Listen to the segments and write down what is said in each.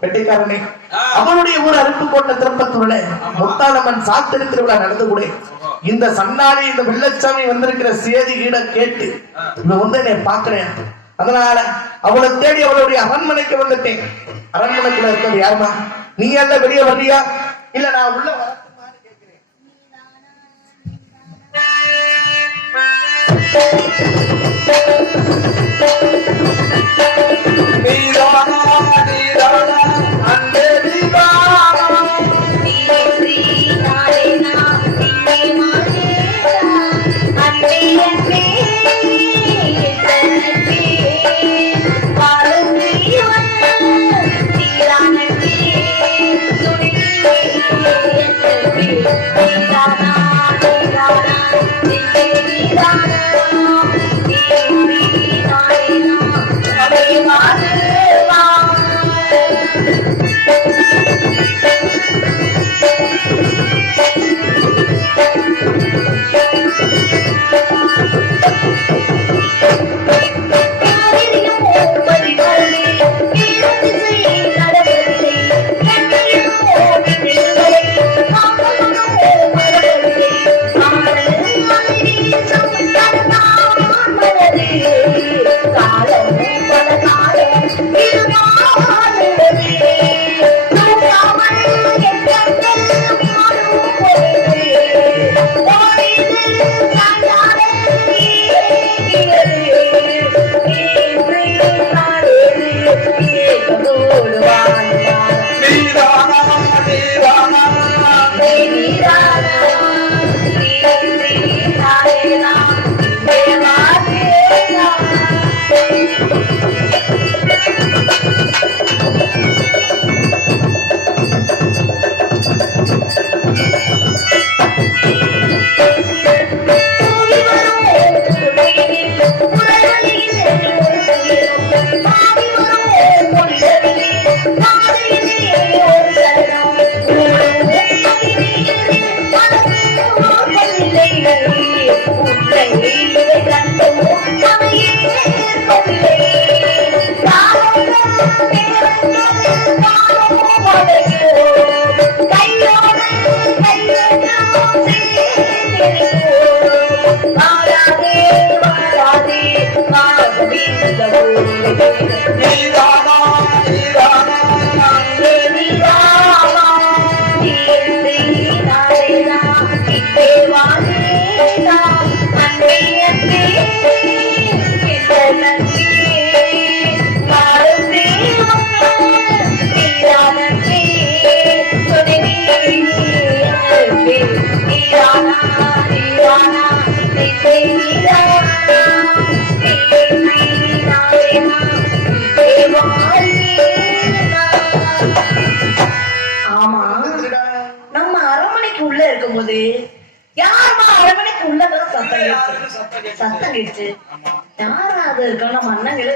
பெட்டைக்காரனே, அவனுடைய ஊர் அருப்புக்கோட்டை திருப்பத்தூர்ல முத்தாளம்மன் சாத்திர திருவிழா நடந்து கூட இந்த சன்னாடி இந்த வெள்ளச்சாமி வந்திருக்கிற சேதி கீழ கேட்டு என்னை பாக்குறேன். அதனால அவளை தேடி அவளுடைய அரண்மனைக்கு வந்துட்டேன். அரண்மனைக்குள்ள இருக்கிறது யாருமா? நீ எல்லாம் வெளியே வர்றியா இல்ல நான் உள்ள வரட்டுமான்னு கேட்கிறேன்.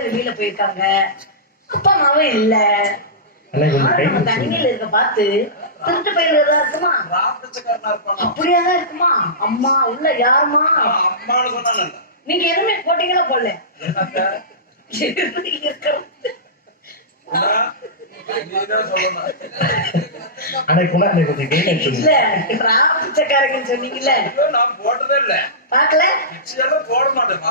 வெளியில போயிருக்காங்க. அப்பா அம்மாவும் இல்ல. தனிமையில இருக்க பார்த்து திருட்டு பயிர்களா இருக்குமா? அப்படியாதான் இருக்குமா? அம்மா உள்ள யாருமா? நீங்க எதுவுமே போட்டீங்களா? போடல. சொன்னீங்கல்ல, பாக்கல போட மாட்டேன்.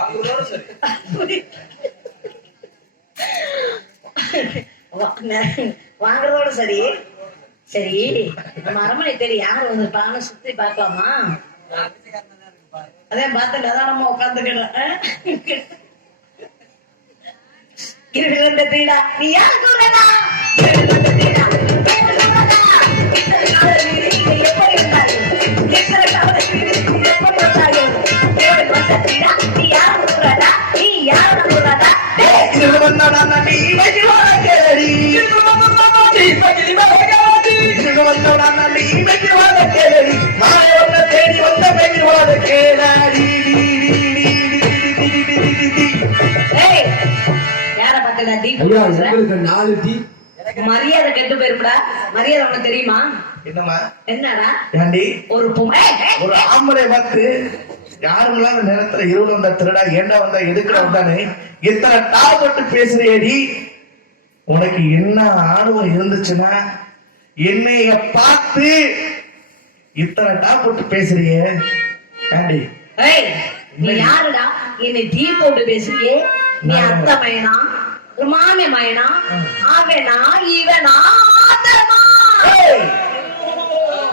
வாங்குறதோட சரி. சரி, நம்ம அரண்மனை தேடி யாரு வந்திருப்பாங்கன்னு சுத்தி பாக்கலாமா? அதான் பார்த்தல, அதான் நம்ம உட்காந்துக்கலாம். நீ யாரு சொல்றா? மரியாதை கெட்டு போயிருப்பா. மரியாதை உனக்கு தெரியுமா? என்னம்மா என்னடா ஏண்டி ஒரு ஒரு ஆம்பளை பார்த்து யாருமெல்லாம் அந்த நேரத்துல இருள் வந்தா திருடா ஏண்டா வந்தா எதுக்குற வந்தானே எத்தனை டாப்பட்டு பேசுறியடி உனக்கு என்ன ஆணவம் இருந்துச்சுன்னா என்னைய பார்த்து இத்தனை டாப்பட்டு பேசுறிய ஏண்டி நீ யாருடா என்னை டீ போட்டு பேசுறியே நீ அத்தை மயனா மாமி மயனா அவனா இவனா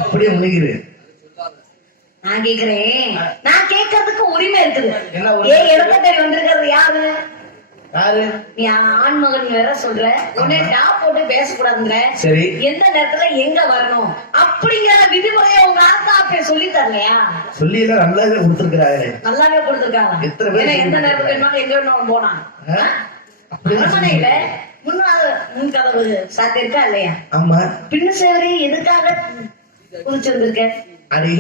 அப்படியே முனிகிரு நான் கேக்குறேன் நான் கேட்கறதுக்கு உரிமை இருக்குது என்ன ஏன் இடத்த தேடி வந்திருக்கிறது யாரு யாரு நீ ஆண்மகன் வேற சொல்ற உன்னை டாப் போட்டு பேசக்கூடாதுங்கிற சரி எந்த நேரத்துல எங்க வரணும் அப்படிங்கிற விதிமுறையை உங்க ஆத்தா அப்பே சொல்லி தரலையா சொல்லி எல்லாம் நல்லாவே கொடுத்துருக்காரு நல்லாவே கொடுத்துருக்காங்க எத்தனை பேர் ஏன்னா எந்த நேரத்துக்கு வேணாலும் எங்க வேணாலும் போனான் அரண்மனையில முன்னாள் முன் கதவு சாத்திருக்கா இல்லையா ஆமா பின்னு சேவரி எதுக்காக குதிச்சிருந்திருக்க அடி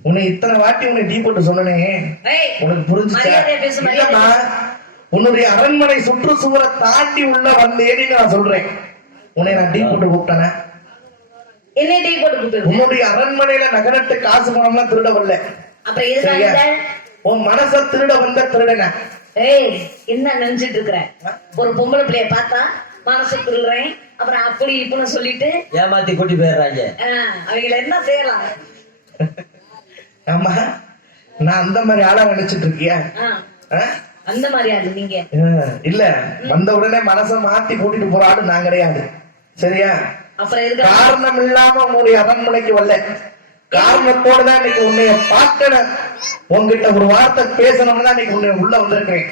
உன்னை இத்தனை வாட்டி உன்னை டீ போட்டு சொன்னனே உனக்கு புரிஞ்சுச்சா உன்னுடைய அரண்மனை சுற்றுச்சுவரை தாண்டி உள்ள வந்தேன்னு நான் சொல்றேன் உன்னை நான் டீ போட்டு கூப்பிட்டேன் என்ன டீ போட்டு கூப்பிட்டு உன்னுடைய அரண்மனையில நகரத்து காசு பணம்லாம் திருட வரல அப்புறம் எதுக்காக உன் மனச திருட வந்த திருடன என்ன நினைச்சிட்டு இருக்கிற ஒரு பொம்பளை பிள்ளைய பார்த்தா மனசு திருடுறேன் அப்புறம் அப்படி இப்படின்னு சொல்லிட்டு ஏமாத்தி கூட்டி போயிடுறாங்க அவங்கள என்ன செய்யலாம் ஆமா நான் அந்த மாதிரி ஆளா நினைச்சிட்டு இருக்கியா அந்த மாதிரி ஆளு நீங்க இல்ல வந்த உடனே மனச மாத்தி கூட்டிட்டு போற ஆளு நான் கிடையாது சரியா அப்புறம் காரணம் இல்லாம உன்னுடைய அரண்மனைக்கு வரல காரணத்தோட தான் இன்னைக்கு உன்னைய பார்க்கணும் உங்ககிட்ட ஒரு வார்த்தை பேசணும்னு தான் இன்னைக்கு உன்னை உள்ள வந்திருக்கிறேன்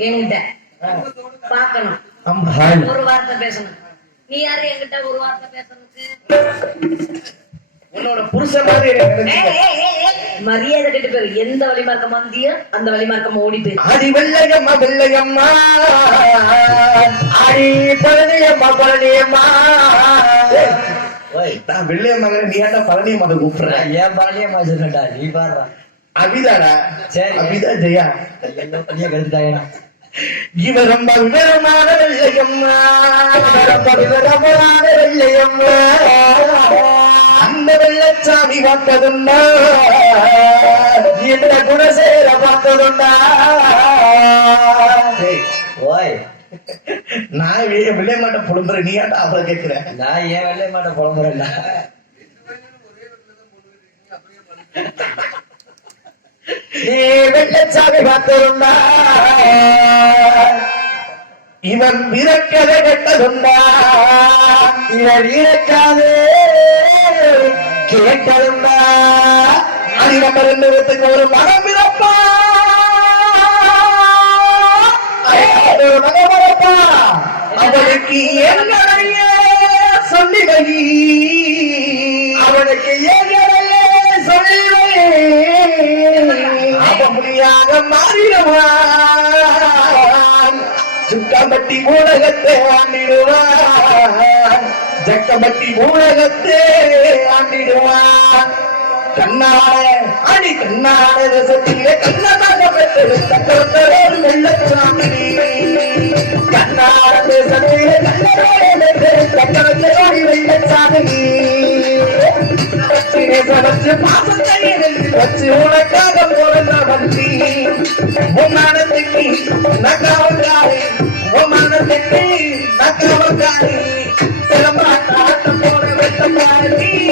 என்கிட்ட பாக்கணும் ஒரு வார்த்தை பேசணும் நீ யாரு என்கிட்ட ஒரு வார்த்தை பேசணுக்கு உன்னோட புருஷன் மாதிரி மரியாதை கெட்டு பேரு எந்த வழிமார்க்கம் வந்தியோ அந்த வழிமார்க்கம் ஓடி போயிரு ஆடி வெள்ளையம்மா வெள்ளையம்மா ஆடி பழனியம்மா பழனியம்மா நான் வெள்ளையம்மா நீ ஏன்டா பழனியம்மா கூப்பிடுறேன் ஏன் பழனியம்மா சொன்னடா நீ பாடுறா அபிதாடா சரி அபிதா ஜெயா என்ன பண்ணியா கருத்தாங்க இவர் ரொம்ப விவரமான வெள்ளையம்மா ரொம்ப விவரமான வெள்ளையம்மா அந்த வெள்ளச்சாமி பார்த்ததுண்டா என்ன குணசேர பார்த்ததுண்டா ஓய் நான் வெள்ளை மாட்ட புலம்புறேன் நீ ஏன்டா அவளை கேட்கிற நான் ஏன் வெள்ளை மாட்ட புலம்புறேன்டா நீ வெள்ளச்சாமி பார்த்ததுண்டா இவன் விரக்கதை கெட்டதுண்டா இவன் இறக்காதே கேட்டதுண்டா அது நம்ம ரெண்டு பேத்துக்கு ஒரு மனம் பிறப்பா ஒரு மகம் பிறப்பா அவனுக்கு எங்களையே சொல்லி வை அவனுக்கு எங்களையே சொல்லி வை அவனியாக மாறிடுவான் சுக்கம்பட்டி ஊடகத்தை ஆண்டிடுவான் ஜக்கம்பட்டி ஊடகத்தை ஆண்டிடுவான் கண்ணாட அடி கண்ணாட ரசத்திலே கண்ணமாக பெற்றெடுத்த வெள்ளச்சாமி கண்ணாட தேசத்திலே கண்ணோடி வெள்ளச்சாமி வச்சு பாசத்தை வச்சு உனக்காக போறந்த வண்டி உன்னானத்துக்கு நக்காவக்காரி உன்னானத்துக்கு நக்காவக்காரி சிலம்பாட்டம் போல வெட்டக்காரி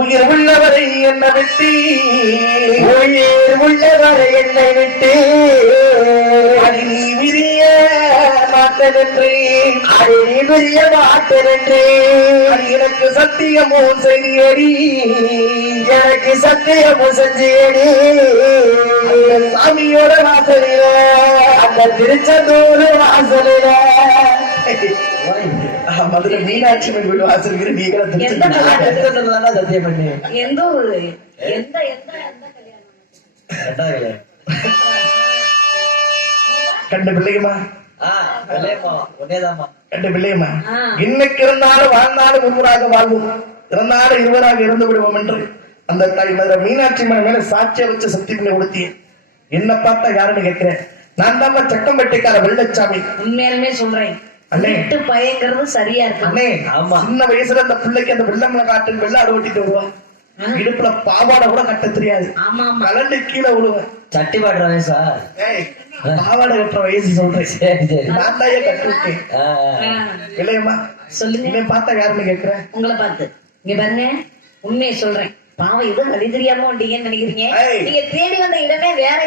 உயிர் உள்ளவரை என்ன விட்டு உயிர் உள்ளவரை என்னை விட்டு அடி நீ விரிய மாட்டனன்றே அடி நீ விரிய மாட்டனன்றே எனக்கு சத்தியமோ செய்யடி எனக்கு சத்தியமோ செஞ்சேடி சாமியோட வாசலில அந்த திருச்செந்தூர் வாசலில மதுரை மீனாட்சி கோயில் வாசல் சத்தியம் பண்ணி எந்த ஊரு எந்த எந்த எந்த கல்யாணம் கண்டு பிள்ளையுமா கண்டு பிள்ளையுமா இன்னைக்கு இருந்தாலும் வாழ்ந்தாலும் ஒருவராக வாழ்வோம் இருந்தாலும் இருவராக இருந்து விடுவோம் என்று அந்த தாய் மதுரை மீனாட்சி மணி மேல சாட்சிய வச்ச சக்தி பண்ணி கொடுத்திய என்ன பார்த்தா யாருன்னு கேட்கிறேன். நான் தான் சக்கம்பட்டிக்கார வெள்ளச்சாமி. உண்மையாலுமே சொல்றேன், அண்ணே. திருட்டு பையங்கிறது சரியா இருக்கு. அண்ணே, ஆமா. சின்ன வயசுல அந்த பிள்ளைக்கு அந்த வெள்ளம்ல காட்டு வெள்ளாடு ஓட்டிட்டு வருவான். இடுப்புல பாவாடை கூட கட்ட தெரியாது, ஆமா ஆமா. கலண்டு கீழே விழுவேன். சட்டி பாடுற வயசா? ஏய், பாவாடை கட்டுற வயசு சொல்றேன். சரி சரி. நான் தான் கட்டி விட்டேன். ஆ, ஆ. இல்லையம்மா, சொல்லுங்க. என்னை பார்த்தா யாருன்னு கேட்கிறேன். உங்களை பார்த்து இங்க பாருங்க, உண்மையை சொல்றேன். பாவம், இது வழி தெரியாம வந்தீங்கன்னு நினைக்கிறீங்க. ஏய். நீங்க தேடி வந்த இடமே வேற.